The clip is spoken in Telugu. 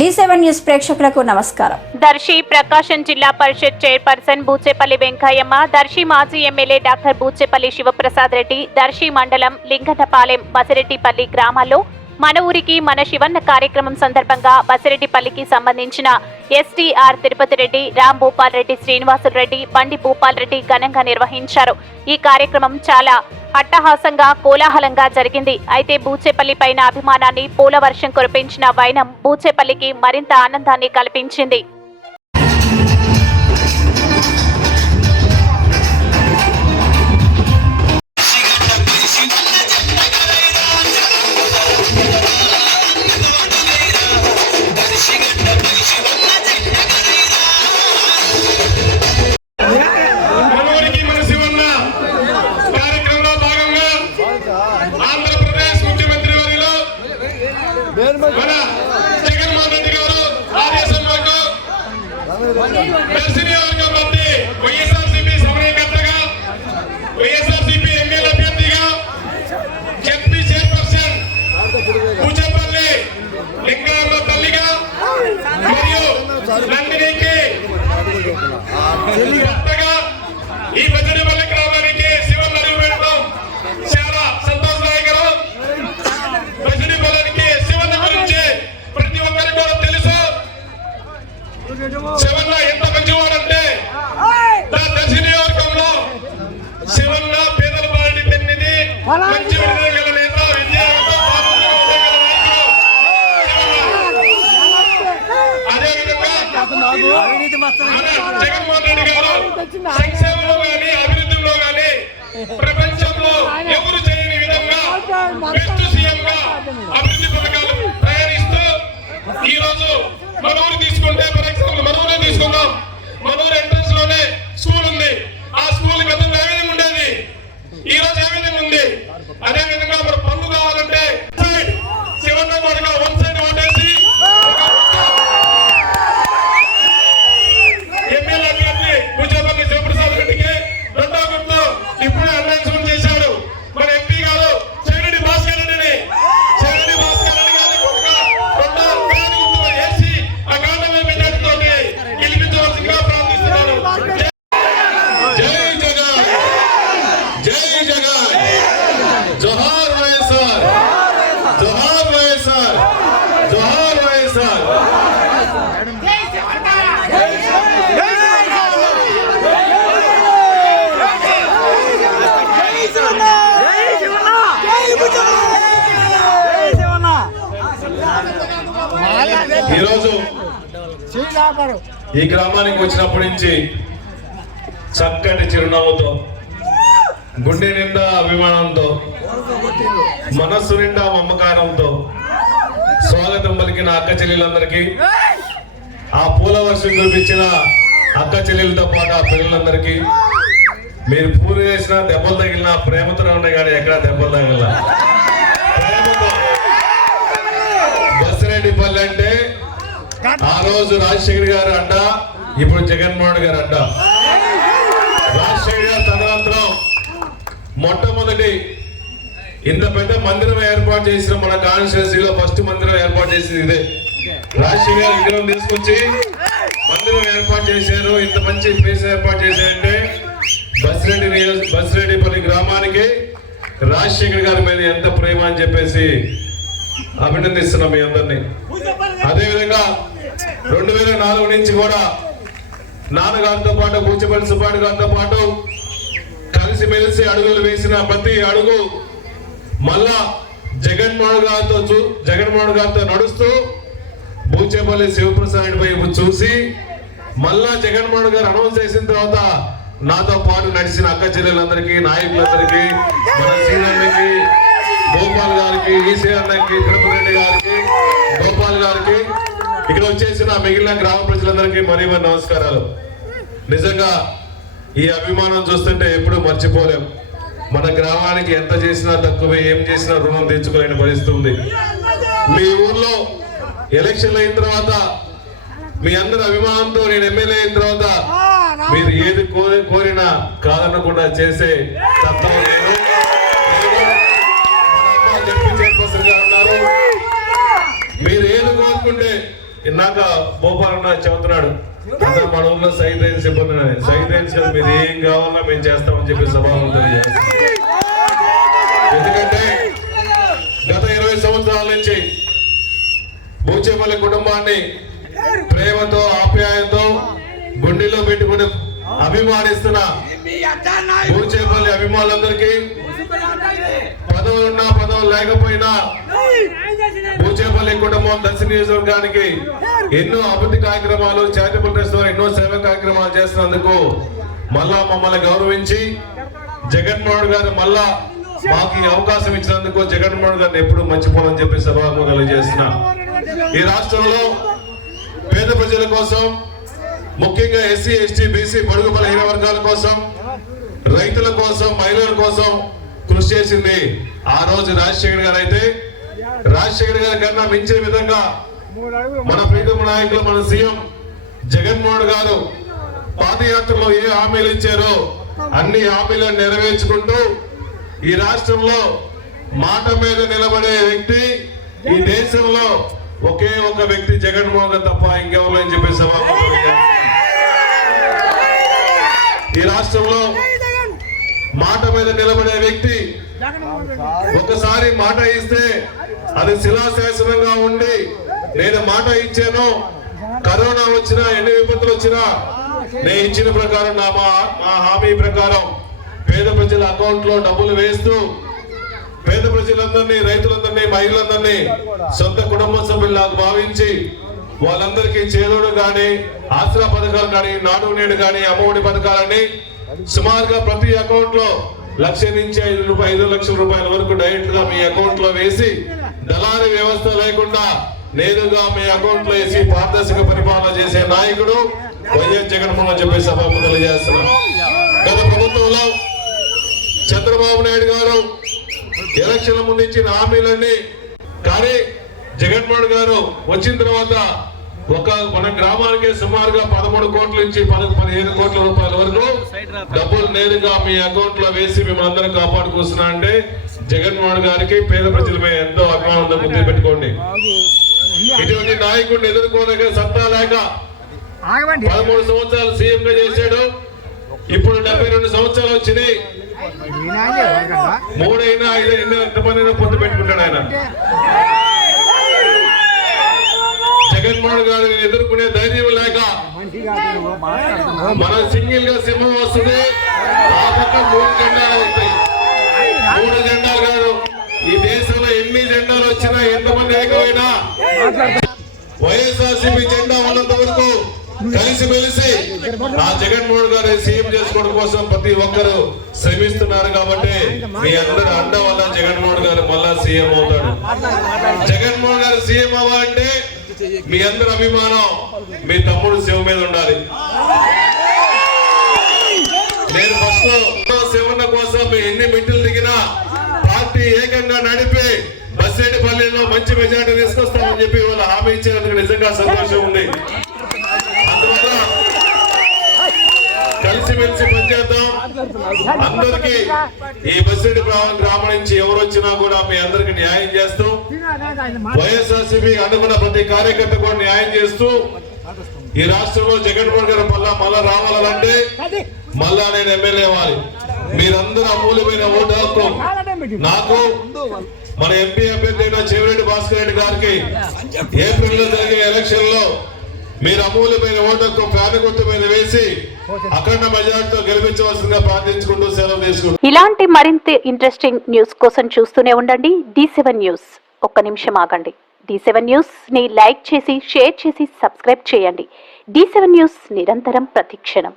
డి సెవెన్ న్యూస్ ప్రేక్షకులకు నమస్కారం. దర్శి ప్రకాశం జిల్లా పరిషత్ చైర్పర్సన్ బూచేపల్లి వెంకయ్యమ్మ దర్శి మాజీ ఎమ్మెల్యే డాక్టర్ బూచేపల్లి శివప్రసాద్ రెడ్డి దర్శి మండలం లింగటపాలెం బసిరెడ్డిపల్లి గ్రామాల్లో మన ఊరికి మన శివన్న కార్యక్రమం సందర్భంగా బసిరెడ్డిపల్లికి సంబంధించిన ఎస్టీఆర్ తిరుపతి రెడ్డి రామ్ భూపాల్ రెడ్డి శ్రీనివాసులు రెడ్డి బండి భూపాల్ రెడ్డి ఘనంగా నిర్వహించారు. ఈ కార్యక్రమం చాలా అట్టహాసంగా కోలాహలంగా జరిగింది. అయితే బూచేపల్లి పైన అభిమానాన్ని పూల వర్షం కురిపించిన వైనం బూచేపల్లికి మరింత ఆనందాన్ని కల్పించింది. ఈ బజరిపల్లి గ్రామానికి శివన్ అడుగు పెట్టడం చాలా సంతోషదాయకరం. బజరిపల్లికి శివన్న గురించి ప్రతి ఒక్కరికి కూడా తెలుసు. శివన్న ఎంత మంచివాడంటే నా దర్శి నియోజకంలో శివన్న పేదల బారిని తిన్నిది. మంచి విడుదల నేత విద్యావంతం. అదేవిధంగా జగన్మోహన్ రెడ్డి గారు సంక్షేమంలో గాని అభివృద్ధిలో గాని ప్రపంచంలో ఎవరు చేయని విధంగా బెస్ట్ సీఎం గా అభివృద్ధి పథకాలు ఈరోజు ఈ గ్రామానికి వచ్చినప్పటి నుంచి చక్కటి చిరునవ్వుతో గుండె నిండా అభిమానంతో మనస్సు నిండా మమకారంతో స్వాగతం పలికిన అక్క చెల్లెలందరికీ ఆ పూల వర్షం కురిపించిన అక్క చెల్లెలతో పాటు ఆ పిల్లలందరికీ మీరు పూలు వేసిన దెబ్బలు తగిలిన ప్రేమతో ఉన్నాయి కానీ ఎక్కడ దెబ్బలు తగిలిన. బసిరెడ్డిపల్లి అంటే ఆ రోజు రాజశేఖర్ గారు అడ్డ ఇప్పుడు జగన్మోహన్ గారు అడ్డ. రాజశేఖర్ గారు తదనంతరం మొట్టమొదటి ఇంత పెద్ద మందిరం ఏర్పాటు చేసిన మన కాన్స్టిట్యూన్సీలో ఫస్ట్ మందిరం ఏర్పాటు చేసింది ఇదే. రాజశేఖర్ గారు విగ్రహం తీసుకొచ్చి మందిరం ఏర్పాటు చేశారు. ఇంత మంచి ప్లేస్ ఏర్పాటు చేశారంటే బస్రెడ్డి నియోజ బసిరెడ్డిపల్లి గ్రామానికి రాజశేఖర్ గారి మీద ఎంత ప్రేమ అని చెప్పేసి అభినందిస్తున్నాం మీ అందరినీ. అదేవిధంగా రెండు వేల నాలుగు నుంచి కూడా నాన్నగారితో పాటు కూచిపల్లి సుబ్బాడు గారితో పాటు కలిసిమెలిసి అడుగులు వేసిన ప్రతి అడుగు మళ్ళా జగన్మోహన్ గారితో చూ జగన్మోహన్ గారితో నడుస్తూ బూచేపల్లి శివప్రసాద్ వైపు చూసి మళ్ళా జగన్మోహన్ గారు అనౌన్స్ చేసిన తర్వాత నాతో పాటు నడిచిన అక్క చెల్లెలందరికీ నాయకులందరికీ మన సీనియర్లకి గోపాల్ గారికి ఈసీ అన్నకి తిరుపతి రెడ్డి గారికి గోపాల్ గారికి ఇక్కడ వచ్చేసిన మిగిలిన గ్రామ ప్రజలందరికీ మరీ మరి నమస్కారాలు. నిజంగా ఈ అభిమానం చూస్తుంటే ఎప్పుడు మర్చిపోలేం. మన గ్రామానికి ఎంత చేసినా తక్కువే ఏం చేసినా రుణం తీర్చుకోలేని పరిస్థితుంది మీ ఊర్లో ఎలక్షన్లు అయిన తర్వాత మీ అందరి అభిమానంతో నేను ఎమ్మెల్యే అయిన తర్వాత మీరు ఏది కోరి కోరినా కాదనకుండా చేసే తత్వం నేను మీరు ఏది కోరుకుంటే ఇందాక భూపాలన్న చెబుతున్నాడు మన ఊర్లో సైడ్ రైన్స్ ఇబ్బంది సైడ్ రైన్స్ కదా మీరు ఏం కావాలన్నా మేము చేస్తామని చెప్పి సభాములు ఎందుకంటే గత ఇరవై సంవత్సరాల నుంచి బూచేపల్లి కుటుంబాన్ని ప్రేమతో ఆప్యాయంతో గుండెలో పెట్టుకుని అభిమానిస్తున్న బూచేపల్లి అభిమానులందరికీ పదవులున్నా పదవులు లేకపోయినా పూచేపల్లి కుటుంబం దర్శన నియోజకవర్గానికి ఎన్నో అభివృద్ధి కార్యక్రమాలు చారిటబుల్ ట్రస్ట్ ద్వారా ఎన్నో సేవా కార్యక్రమాలు చేస్తున్నందుకు మళ్ళా మమ్మల్ని గౌరవించి జగన్మోహన్ గారు మళ్ళా మాకు ఈ అవకాశం ఇచ్చినందుకు జగన్మోహన్ గారిని ఎప్పుడు మర్చిపోవాలని చెప్పి సభాము తెలియజేస్తున్నా. ఈ రాష్ట్రంలో పేద ప్రజల కోసం ముఖ్యంగా ఎస్సీ ఎస్టీ బీసీ బడుగు బలహీన వర్గాల కోసం రైతుల కోసం మహిళల కోసం కృషి చేసింది. ఆ రోజు రాజశేఖర్ గారు అయితే రాజశేఖర్ గారి కన్నా మించిన విధంగా మన ప్రీతమ నాయకులు మన సీఎం జగన్మోహన్ గారు పాదయాత్రలో ఏ హామీలు ఇచ్చారో అన్ని హామీలను నెరవేర్చుకుంటూ ఈ రాష్ట్రంలో మాట మీద నిలబడే వ్యక్తి ఈ దేశంలో ఒకే ఒక వ్యక్తి జగన్మోహన్ గారు తప్ప ఇంకెవరు అని చెప్పేసి ఈ రాష్ట్రంలో మాట మీద నిలబడే వ్యక్తి ఒకసారి మాట ఇస్తే అది శిలాశాసనంగా ఉండి నేను మాట ఇచ్చాను. కరోనా వచ్చినా ఎన్ని విపత్తులు వచ్చినా నేను ఇచ్చిన ప్రకారం నా మా హామీ ప్రకారం పేద ప్రజల అకౌంట్లో డబ్బులు వేస్తూ పేద ప్రజలందరినీ రైతులందరినీ మహిళలందరినీ సొంత కుటుంబ సభ్యులకు భావించి వాళ్ళందరికీ చేదోడు కానీ ఆసరా పథకాలు కానీ నాడు నేడు కానీ అమ్మఒడి పథకాలని సుమారుగా ప్రతి అకౌంట్లో లక్ష నుంచి ఐదు రూపాయలు ఐదు లక్షల రూపాయల వరకు డైరెక్ట్గా మీ అకౌంట్లో వేసి దళారీ వ్యవస్థ లేకుండా నేరుగా మీ అకౌంట్లో వేసి పారదర్శక పరిపాలన చేసే నాయకుడు వైఎస్ జగన్మోహన్ చెప్పే సభకు తెలియజేస్తున్నా. గత ప్రభుత్వంలో చంద్రబాబు నాయుడు గారు ఎలక్షన్ల ముందు ఇచ్చిన హామీలన్నీ కానీ జగన్మోహన్ గారు వచ్చిన తర్వాత ఒక మన గ్రామానికి సుమారుగా పదమూడు కోట్ల నుంచి పద పదిహేను కోట్ల రూపాయల వరకు డబ్బులు నేరుగా మీ అకౌంట్లో వేసి మిమ్మల్ని అందరం కాపాడుకొస్తున్నా అంటే జగన్మోహన్ గారికి పేద ప్రజల మీద ఎంతో అభిమానం గుర్తు పెట్టుకోండి. ఇటువంటి నాయకుడిని ఎదుర్కోలేక సత్తా లేక పదమూడు సంవత్సరాలు సీఎం గా చేశాడు. ఇప్పుడు డెబ్బై రెండు సంవత్సరాలు వచ్చినాయి. మూడైనా ఐదు ఎంతమంది పొత్తు పెట్టుకుంటాడు ఆయన జగన్మోహన్ గారిని ఎదుర్కొనే ధైర్యం లేక మనిషి కాదు నువ్వు మాట్లాడుతున్నావు మన సింగిల్గా సింహం వస్తుంది. ఆ పక్క మూడు జెండాలు వస్తాయి మూడు జెండాలు కాదు ఈ దేశంలో ఎన్ని జెండాలు వచ్చినా ఎంతమంది ఏకమైనా వైఎస్ఆర్సీపీ జెండా ఉన్నంత వరకు కలిసి మెలిసి ఆ జగన్మోహన్ గారు సీఎం చేసుకోవడం కోసం ప్రతి ఒక్కరు శ్రమిస్తున్నారు కాబట్టి మీ అందరి అండ వల్ల జగన్మోహన్ గారు మళ్ళా సీఎం అవుతాడు. జగన్మోహన్ గారు సీఎం అవ్వాలంటే మీ అందరి అభిమానం మీ తమ్ముడు శివ మీద ఉండాలి. మెజార్టీ తీసుకొస్తామని చెప్పి వాళ్ళు హామీ ఇచ్చినందుకు నిజంగా సంతోషం ఉంది. అందువల్ల కలిసిమెలిసి పనిచేద్దాం అందరికి ఈ బస్సేటి గ్రామం నుంచి ఎవరు వచ్చినా కూడా మీ అందరికి న్యాయం చేస్తూ. వైఎస్ఆర్సీపీ అనుకున్న ప్రతి కార్యకర్త కూడా న్యాయం చేస్తూ ఈ రాష్ట్రంలో జగన్మోహన్ గారు మళ్ళా మళ్ళా రావాలంటే మళ్ళా నేను ఎమ్మెల్యే అవ్వాలి. మీరందరూ అమూల్యమైన ఓటు హక్కు నాకు మన ఎంపీ అభ్యర్థి అయిన చెవిరెడ్డి భాస్కర్ రెడ్డి గారికి ఏప్రిల్లో జరిగే ఎలక్షన్లో మీరు అమూల్యమైన ఓటు హక్కు ఫ్యాన్ గుర్తు మీద వేసి అఖండ మెజార్టీతో గెలిపించవలసిందిగా ప్రార్థించుకుంటూ సెలవు తీసుకుంటూ ఇలాంటి మరింత ఇంట్రెస్టింగ్ న్యూస్ కోసం చూస్తూనే ఉండండి. డి సెవెన్ న్యూస్ ఒక్క నిమిషం ఆగండి. డి సెవెన్ న్యూస్ని లైక్ చేసి షేర్ చేసి సబ్స్క్రైబ్ చేయండి. డి సెవెన్ న్యూస్ నిరంతరం ప్రతిక్షణం.